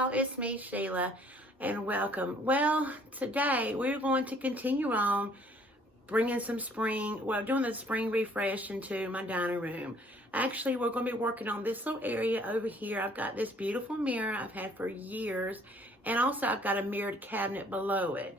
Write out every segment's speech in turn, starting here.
y'all, it's me, Sheila, and welcome. Well, today we're going to continue on bringing some spring, doing the spring refresh into my dining room. Actually, we're going to be working on this little area over here. I've got this beautiful mirror I've had for years, and also I've got a mirrored cabinet below it.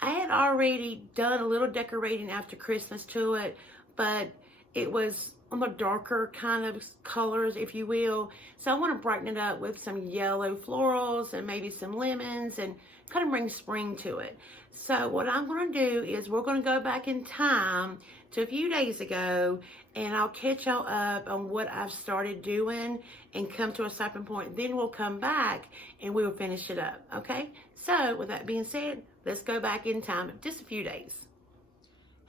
I had already done a little decorating after Christmas to it, but it was on the darker kind of colors, if you will. So I want to brighten it up with some yellow florals and maybe some lemons and kind of bring spring to it. So what I'm going to do is we're going to go back in time to a few days ago, and I'll catch y'all up on what I've started doing and come to a stopping point. Then we'll come back and we will finish it up, okay? So with that being said, let's go back in time just a few days.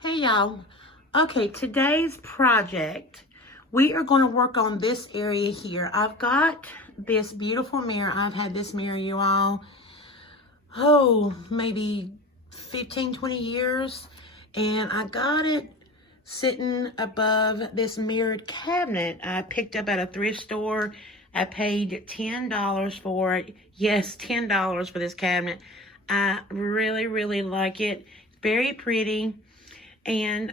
Hey y'all. Okay, today's project, we are going to work on this area here. I've got this beautiful mirror. I've had this mirror, you all, maybe 15, 20 years. And I got it sitting above this mirrored cabinet I picked up at a thrift store. I paid $10 for it. Yes, $10 for this cabinet. I really, really like it. Very pretty. And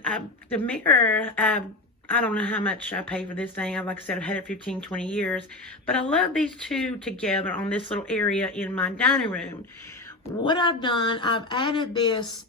the mirror, I don't know how much I paid for this thing. Like I said, I've had it 15, 20 years. But I love these two together on this little area in my dining room. What I've done, I've added this,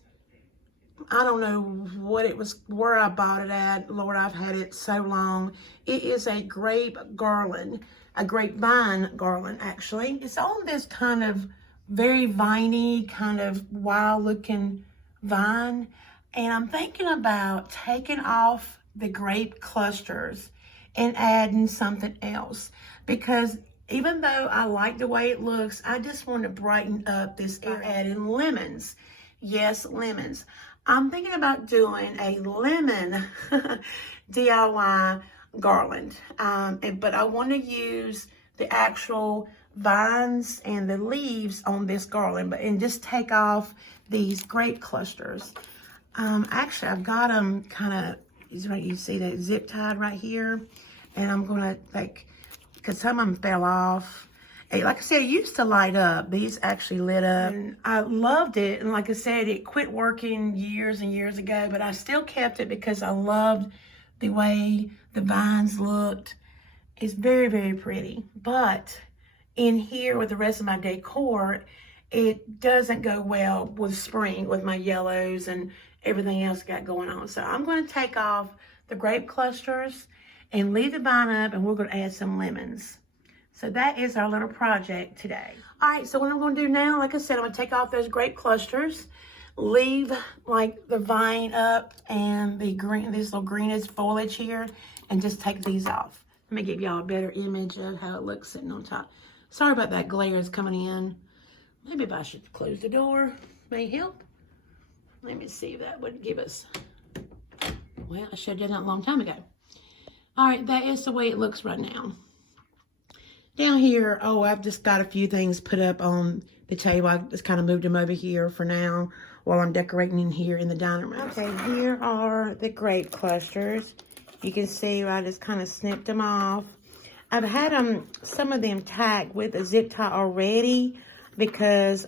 I don't know what it was, where I bought it at. Lord, I've had it so long. It is a grape garland, a grapevine garland, actually. It's on this kind of very viney, kind of wild-looking vine. And I'm thinking about taking off the grape clusters and adding something else. Because even though I like the way it looks, I just want to brighten up this area. Adding lemons. Yes, lemons. I'm thinking about doing a lemon DIY garland. But I want to use the actual vines and the leaves on this garland, and just take off these grape clusters. Actually, I've got them kind of, you see that zip tied right here, and I'm gonna because some of them fell off. And like I said, it used to light up. These actually lit up, and I loved it. And like I said, it quit working years and years ago, but I still kept it because I loved the way the vines looked. It's very, very pretty. But in here with the rest of my decor, it doesn't go well with spring, with my yellows and everything else got going on. So I'm going to take off the grape clusters and leave the vine up, and we're going to add some lemons. So that is our little project today. All right, so what I'm going to do now, like I said, I'm going to take off those grape clusters, leave like the vine up and the green, this little greenish foliage here, and just take these off. Let me give y'all a better image of how it looks sitting on top. Sorry about that glare is coming in. Maybe if I should close the door, may help. Let me see if that would give us, well, I should have done that a long time ago. All right, that is the way it looks right now. Down here, I've just got a few things put up on the table. I just kind of moved them over here for now while I'm decorating in here in the dining room. Okay, here are the grape clusters. You can see I just kind of snipped them off. I've had some of them tagged with a zip tie already, because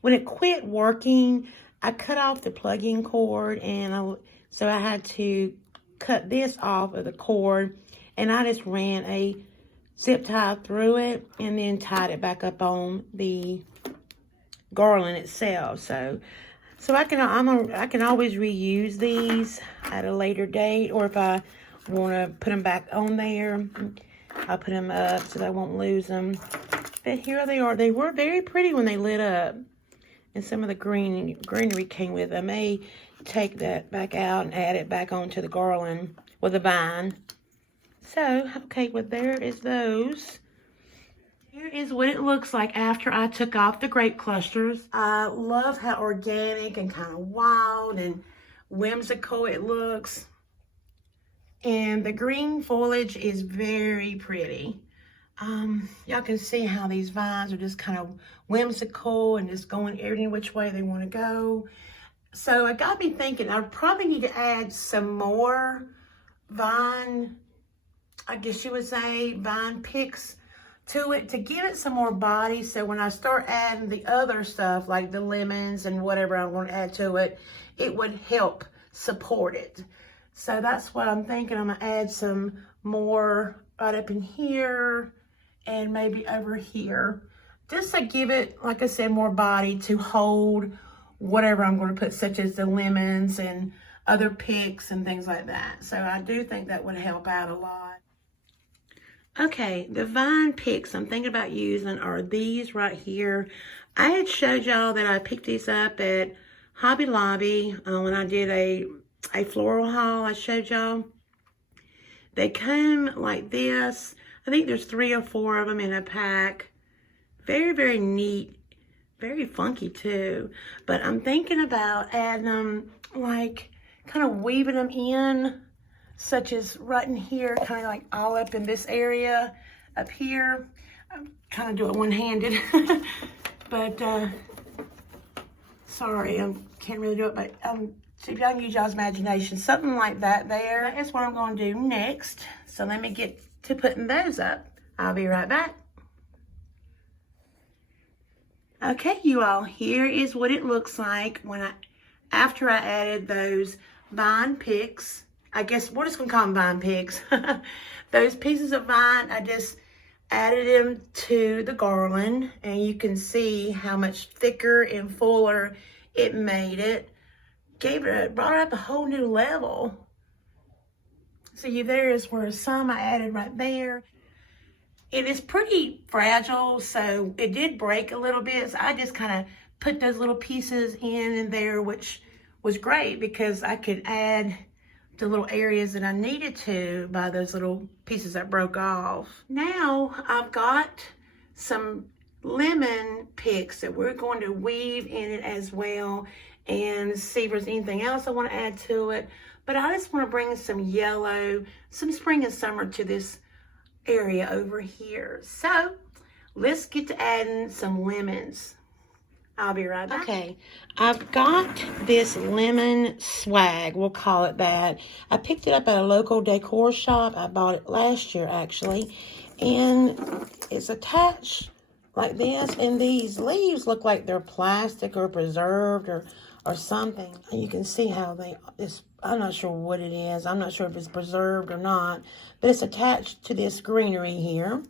when it quit working, I cut off the plug-in cord, and so I had to cut this off of the cord, and I just ran a zip tie through it and then tied it back up on the garland itself. So I can always reuse these at a later date, or if I want to put them back on there, I'll put them up so that I won't lose them. But here they are. They were very pretty when they lit up, and some of the greenery came with them. I may take that back out and add it back onto the garland with a vine. So, okay, well, there is those. Here is what it looks like after I took off the grape clusters. I love how organic and kind of wild and whimsical it looks. And the green foliage is very pretty. Y'all can see how these vines are just kind of whimsical and just going every which way they want to go. So it got me thinking, I probably need to add some more vine, I guess you would say, vine picks to it to give it some more body. So when I start adding the other stuff, like the lemons and whatever I want to add to it, it would help support it. So that's what I'm thinking. I'm gonna add some more right up in here and maybe over here, just to give it, like I said, more body to hold whatever I'm going to put, such as the lemons and other picks and things like that. So I do think that would help out a lot. Okay, the vine picks I'm thinking about using are these right here. I had showed y'all that I picked these up at Hobby Lobby when I did a floral haul. I showed y'all. They come like this. I think there's 3 or 4 of them in a pack. Very, very neat. Very funky too. But I'm thinking about adding them, like kind of weaving them in, such as right in here, kind of like all up in this area up here. I'm kind of doing one-handed. But sorry, I can't really do it, but see if y'all can use y'all's imagination. Something like that there. That's what I'm going to do next. So let me get to putting those up. I'll be right back. Okay, you all, here is what it looks like after I added those vine picks. I guess we're just going to call them vine picks. Those pieces of vine, I just added them to the garland, and you can see how much thicker and fuller it made it. Brought it up a whole new level. See, there is where some I added right there. It is pretty fragile, so it did break a little bit. So I just kind of put those little pieces in and there, which was great because I could add the little areas that I needed to by those little pieces that broke off. Now I've got some lemon picks that we're going to weave in it as well and see if there's anything else I want to add to it. But I just want to bring some yellow, some spring and summer to this area over here. So let's get to adding some lemons. I'll be right back. Okay, I've got this lemon swag, we'll call it that. I picked it up at a local decor shop. I bought it last year actually, and it's attached like this, and these leaves look like they're plastic or preserved or something. And you can see how I'm not sure what it is. I'm not sure if it's preserved or not, but it's attached to this greenery here.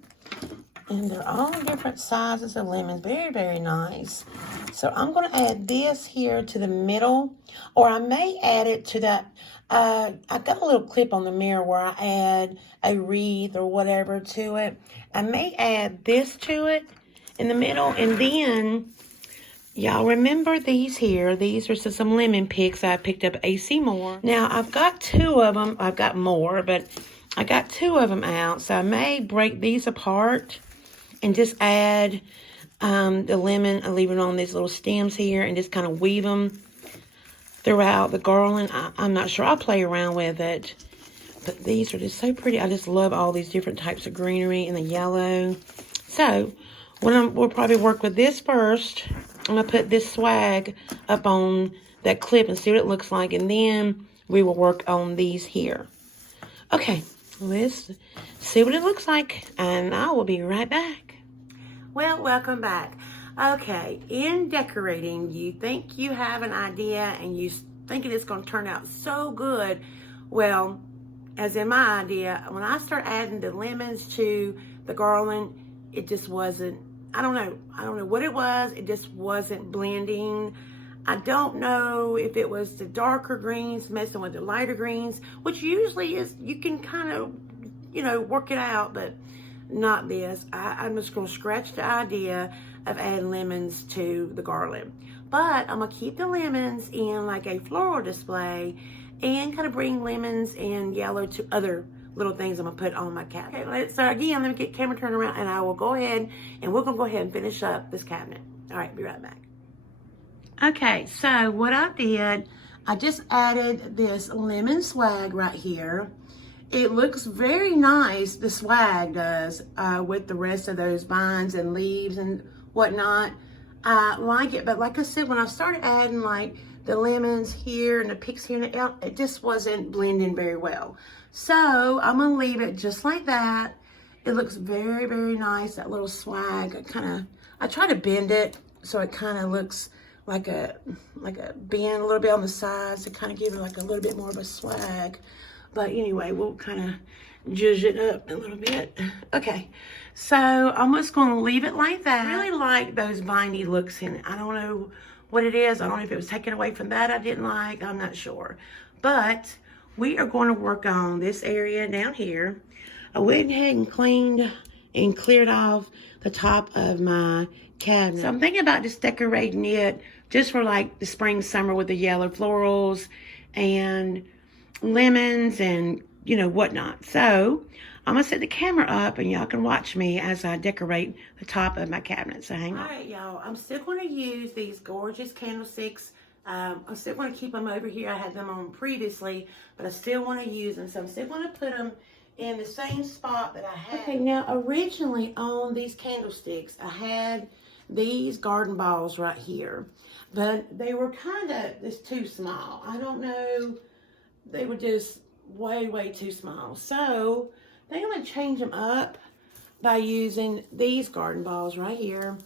And they're all different sizes of lemons. Very, very nice. So I'm going to add this here to the middle, or I may add it to that. I've got a little clip on the mirror where I add a wreath or whatever to it. I may add this to it in the middle, and then y'all remember these here. These are some lemon picks I picked up at AC Moore. Now, I've got 2 of them. I've got more, but I got 2 of them out. So I may break these apart and just add the lemon and leave it on these little stems here and just kind of weave them throughout the garland. I'm not sure. I'll play around with it. But these are just so pretty. I just love all these different types of greenery and the yellow. So we'll probably work with this first. I'm going to put this swag up on that clip and see what it looks like. And then we will work on these here. Okay, let's see what it looks like. And I will be right back. Well, welcome back. Okay, in decorating, you think you have an idea and you thinking it's going to turn out so good. Well, as in my idea, when I start adding the lemons to the garland, it just wasn't, I don't know what it was. It just wasn't blending. I don't know if it was the darker greens messing with the lighter greens, which usually is, you can kind of, work it out, but not this. I'm just going to scratch the idea of adding lemons to the garland. But I'm going to keep the lemons in like a floral display and kind of bring lemons and yellow to other little things I'm going to put on my cabinet. Okay, so again, let me get the camera turned around and I will go ahead and we're going to go ahead and finish up this cabinet. All right, be right back. Okay, so what I did, I just added this lemon swag right here. It looks very nice, the swag does, with the rest of those vines and leaves and whatnot. I like it, but like I said, when I started adding like the lemons here and the picks here, and it just wasn't blending very well. So I'm gonna leave it just like that It looks very, very nice, that little swag. I try to bend it so it kind of looks like a bend a little bit on the sides to kind of give it like a little bit more of a swag. But anyway, we'll kind of zhuzh it up a little bit. Okay, so I'm just going to leave it like that. I really like those vindy looks in it. I don't know what it is. I don't know if it was taken away from that I didn't like. I'm not sure. But we are going to work on this area down here. I went ahead and cleaned and cleared off the top of my cabinet. So I'm thinking about just decorating it just for like the spring, summer with the yellow florals and lemons and, you know, whatnot. So I'm going to set the camera up and y'all can watch me as I decorate the top of my cabinet. So hang on. All right, y'all. I'm still going to use these gorgeous candlesticks. I still want to keep them over here. I had them on previously, but I still want to use them. So I'm still going to put them in the same spot that I had. Okay, now originally on these candlesticks, I had these garden balls right here, but they were kind of just too small. I don't know. They were just way, way too small. So I think I'm going to change them up by using these garden balls right here.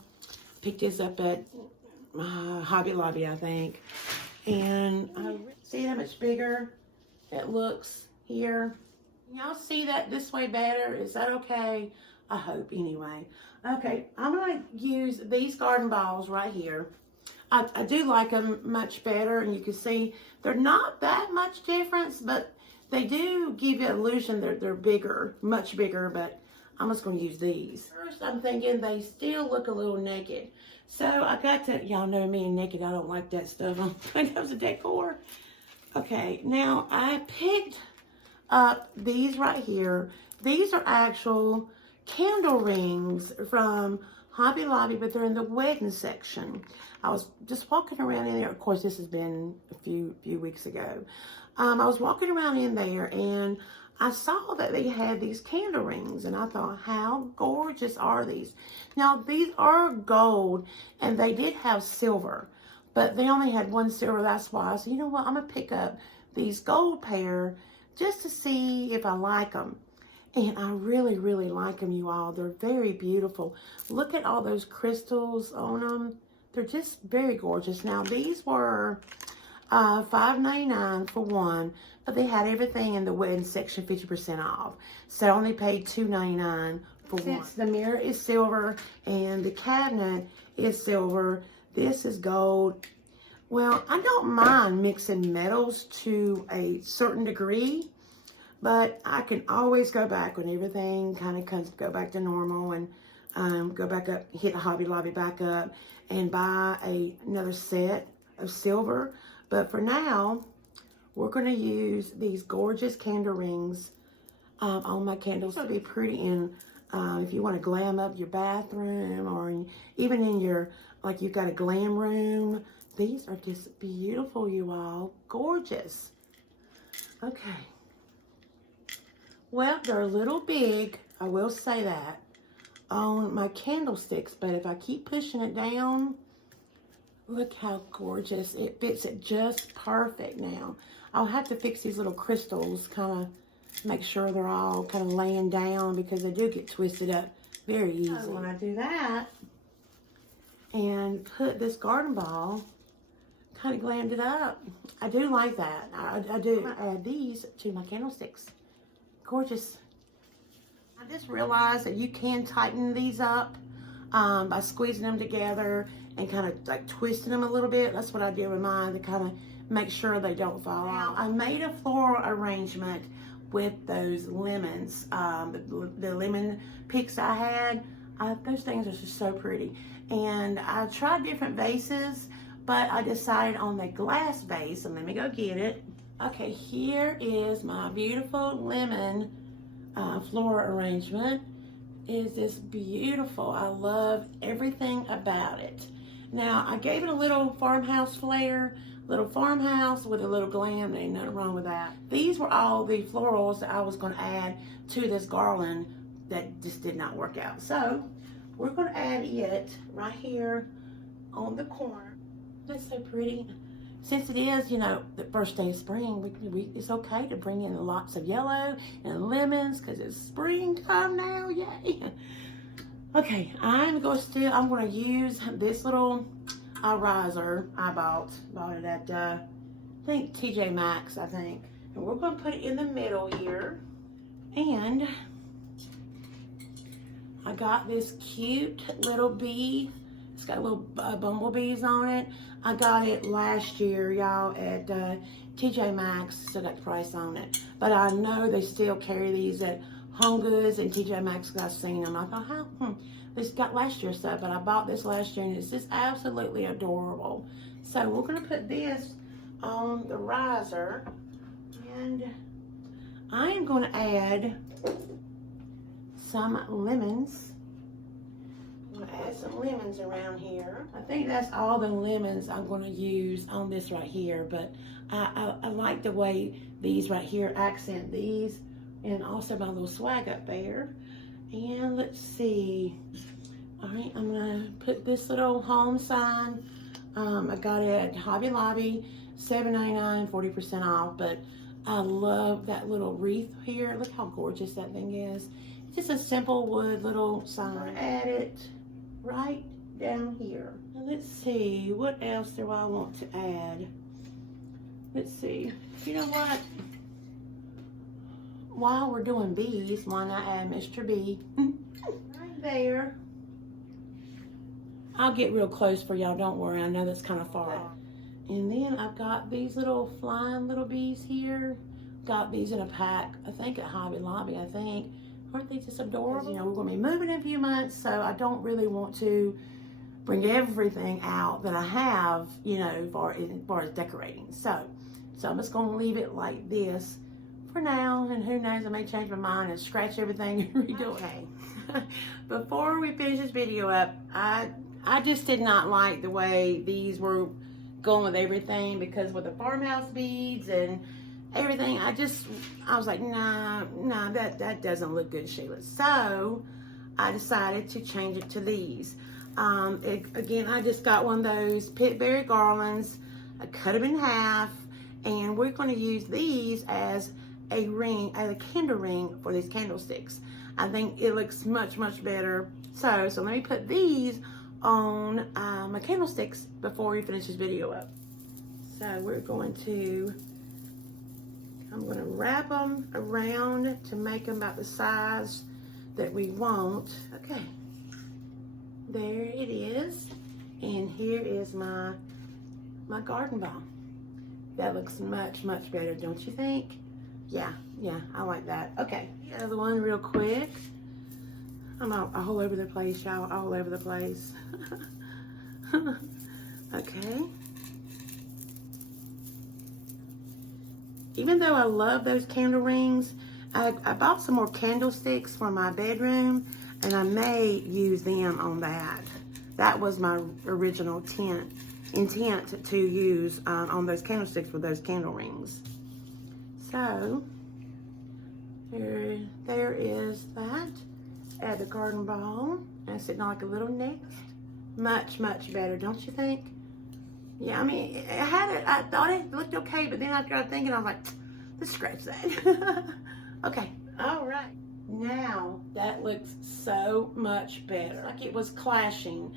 Picked this up at Hobby Lobby, I think. And see how much bigger it looks here? Y'all see that this way better? Is that okay? I hope anyway. Okay, I'm going to use these garden balls right here. I do like them much better, and you can see they're not that much difference, but they do give you an illusion they're bigger, much bigger, but I'm just going to use these. First, I'm thinking they still look a little naked. So I got to, y'all know me and naked, I don't like that stuff when it comes to decor. Okay, now I picked up these right here. These are actual candle rings from Hobby Lobby, but they're in the wedding section. I was just walking around in there. Of course, this has been a few weeks ago. I was walking around in there and I saw that they had these candle rings, and I thought, how gorgeous are these? Now, these are gold, and they did have silver, but they only had one silver. That's why I said, you know what, I'm going to pick up these gold pair just to see if I like them. And I really, really like them, you all. They're very beautiful. Look at all those crystals on them. They're just very gorgeous. Now, these were $5.99 for one, but they had everything in the wedding section 50% off. So I only paid $2.99 for one. Since the mirror is silver and the cabinet is silver, this is gold. Well, I don't mind mixing metals to a certain degree, but I can always go back when everything kind of go back to normal and go back up, hit the Hobby Lobby back up and buy another set of silver. But for now, we're going to use these gorgeous candle rings on my candles. It'll be pretty in if you want to glam up your bathroom, or even in your, like you've got a glam room. These are just beautiful, you all. Gorgeous. Okay. Well, they're a little big, I will say that, on my candlesticks, but if I keep pushing it down, look how gorgeous. It fits it just perfect now. I'll have to fix these little crystals, kind of make sure they're all kind of laying down, because they do get twisted up very easy. So when I do that and put this garden ball, kind of glammed it up. I do like that. I do. I'm gonna add these to my candlesticks. Gorgeous. I just realized that you can tighten these up by squeezing them together and kind of like twisting them a little bit. That's what I did with mine to kind of make sure they don't fall out. I made a floral arrangement with those lemons, the lemon picks I had. Those things are just so pretty. And I tried different vases, but I decided on the glass vase, and let me go get it. Okay, here is my beautiful lemon floral arrangement. Is this beautiful? I love everything about it. Now, I gave it a little farmhouse flair, little farmhouse with a little glam. There ain't nothing wrong with that. These were all the florals that I was going to add to this garland that just did not work out. So, we're going to add it right here on the corner. That's so pretty. since it is, you know, the first day of spring, it's okay to bring in lots of yellow and lemons because it's springtime now, yay. Okay, I'm going to use this little riser I bought it at, I think TJ Maxx, I think. And we're going to put it in the middle here. And I got this cute little bee. It's got little bumblebees on it. I got it last year, y'all, at TJ Maxx. Still got the price on it. But I know they still carry these at Home Goods and TJ Maxx because I've seen them. I thought, this got last year's stuff, but I bought this last year and it's just absolutely adorable. So we're going to put this on the riser. And I am going to add some lemons. I'm going to add some lemons around here. I think that's all the lemons I'm going to use on this right here, but I like the way these right here accent these, and also my little swag up there. And let's see. All right, I'm going to put this little home sign. I got it at Hobby Lobby, $7.99, 40% off, but I love that little wreath here. Look how gorgeous that thing is. It's just a simple wood little sign. Add it right down here. And let's see, what else do I want to add? Let's see. You know what? While we're doing bees, why not add Mr. B? Right there. I'll get real close for y'all, don't worry. I know that's kind of far. And then I've got these little flying little bees here. Got these in a pack, I think at Hobby Lobby, I think. Aren't they just adorable? You know, we're going to be moving in a few months, so I don't really want to bring everything out that I have, you know, as far as decorating. So I'm just going to leave it like this for now, and who knows, I may change my mind and scratch everything and redo it. Okay. Before we finish this video up, I just did not like the way these were going with everything, because with the farmhouse beads and everything, I was like, nah, that doesn't look good, Sheila. So I decided to change it to these. Again, I just got one of those pitberry garlands. I cut them in half, and we're going to use these as a ring, as a candle ring for these candlesticks. I think it looks much, much better. So let me put these on my candlesticks before we finish this video up. So I'm going to wrap them around to make them about the size that we want. Okay, there it is. And here is my garden ball. That looks much, much better, don't you think? Yeah, I like that. Okay, the other one real quick. I'm all over the place, y'all, all over the place. Okay. Even though I love those candle rings, I bought some more candlesticks for my bedroom, and I may use them on that. That was my original intent to use on those candlesticks with those candle rings. So, there is that. Add the garden ball, and sitting on like a little nest. Much, much better, don't you think? Yeah, I mean, I thought it looked okay, but then after I was thinking, I was like, let's scratch that. Okay, all right. Now, that looks so much better. Like it was clashing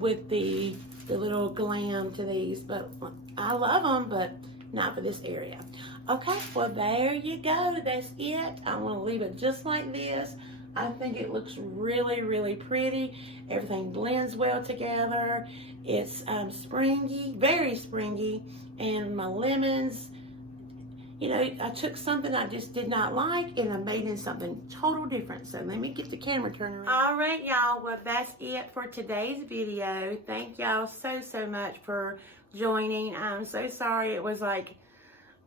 with the little glam to these, but I love them, but not for this area. Okay, well, there you go. That's it. I want to leave it just like this. I think it looks really, really pretty. Everything blends well together. It's springy, very springy. And my lemons, you know, I took something I just did not like and I made it something total different. So let me get the camera turned around. All right, y'all. Well, that's it for today's video. Thank y'all so, so much for joining. I'm so sorry it was like,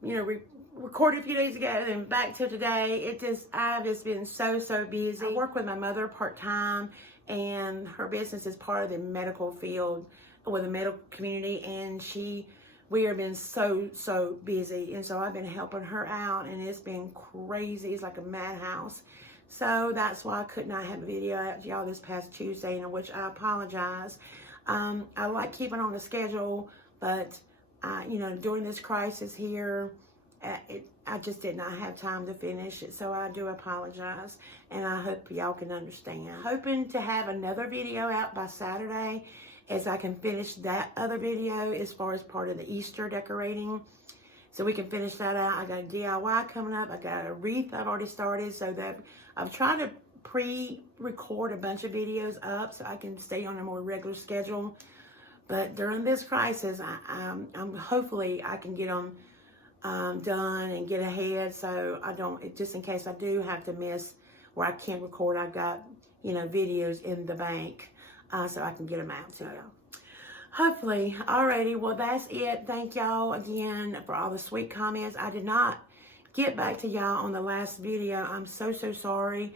you know, recorded a few days ago and back to today. I've just been so, so busy. I work with my mother part-time, and her business is part of the medical field with the medical community, and we have been so, so busy, and so I've been helping her out, and it's been crazy. It's like a madhouse. So that's why I could not have a video out to y'all this past Tuesday, in which I apologize. I like keeping on the schedule, but you know, during this crisis here, I just did not have time to finish it, so I do apologize, and I hope y'all can understand. Hoping to have another video out by Saturday, as I can finish that other video as far as part of the Easter decorating, so we can finish that out. I got a DIY coming up. I got a wreath I've already started, so that I've tried to pre-record a bunch of videos up so I can stay on a more regular schedule. But during this crisis, I'm hopefully I can get them done and get ahead, so I don't, just in case I do have to miss where I can't record, I've got, you know, videos in the bank, so I can get them out to y'all. Hopefully. Alrighty, well, that's it. Thank y'all again for all the sweet comments. I did not get back to y'all on the last video. I'm so sorry.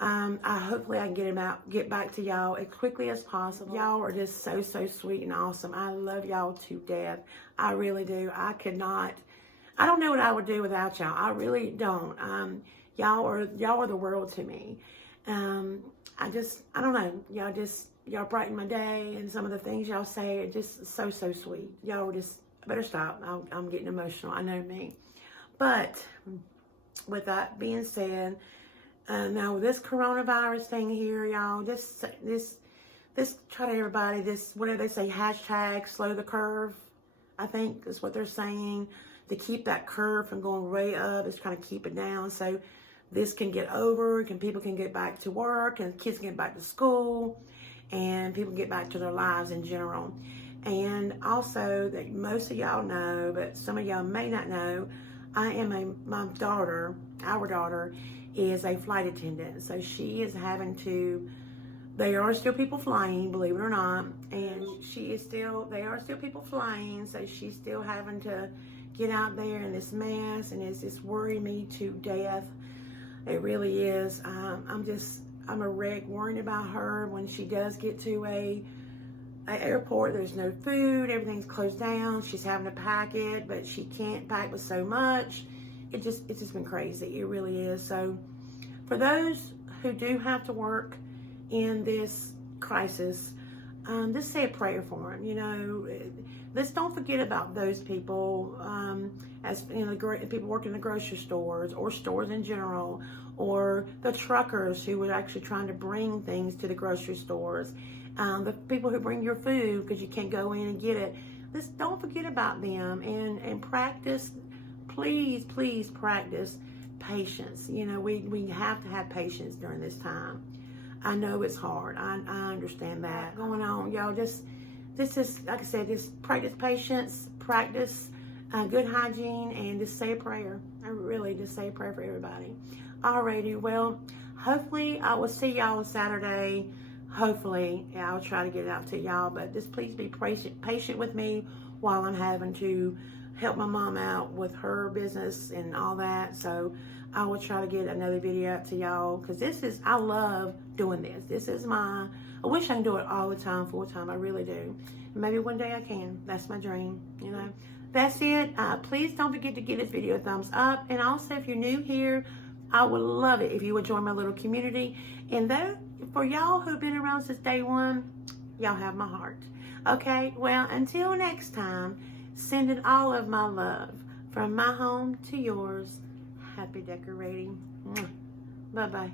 Hopefully I can get back to y'all as quickly as possible. Y'all are just so sweet and awesome. I love y'all to death. I really do. I don't know what I would do without y'all. I really don't. Y'all are the world to me. I don't know. Y'all brighten my day, and some of the things y'all say are just so sweet. Y'all are just, better stop. I'm getting emotional. I know me. But with that being said, now with this coronavirus thing here, y'all, this try to everybody, what do they say, hashtag slow the curve, I think is what they're saying, to keep that curve from going way up. It's trying to keep it down so this can get over, people can get back to work, and kids can get back to school, and people get back to their lives in general. And also, that most of y'all know, but some of y'all may not know, our daughter is a flight attendant. So she is having to, they are still people flying, believe it or not, and they are still people flying, so she's still having to get out there in this mess, and it's just worried me to death. It really is. I'm a wreck worrying about her when she does get to a airport. There's no food, everything's closed down. She's having to pack it, but she can't pack with so much. It's just been crazy. It really is. So for those who do have to work in this crisis, just say a prayer for them. You know, let's don't forget about those people, as you know, the people working in the grocery stores or stores in general, or the truckers who were actually trying to bring things to the grocery stores, the people who bring your food because you can't go in and get it. Let's don't forget about them, and practice, please practice patience. You know, we have to have patience during this time. I know it's hard. I understand that going on, y'all. This is, like I said, just practice patience, practice good hygiene, and just say a prayer. I really just say a prayer for everybody. Alrighty, well, hopefully I will see y'all on Saturday. Hopefully, yeah, I'll try to get it out to y'all, but just please be patient with me while I'm having to help my mom out with her business and all that. So I will try to get another video out to y'all, because I love doing this. This is I wish I can do it all the time, full time. I really do. Maybe one day I can. That's my dream, you know. That's it. Please don't forget to give this video a thumbs up. And also, if you're new here, I would love it if you would join my little community. And though, for y'all who've been around since day one, y'all have my heart. Okay, well, until next time, sending all of my love from my home to yours. Happy decorating. Bye-bye.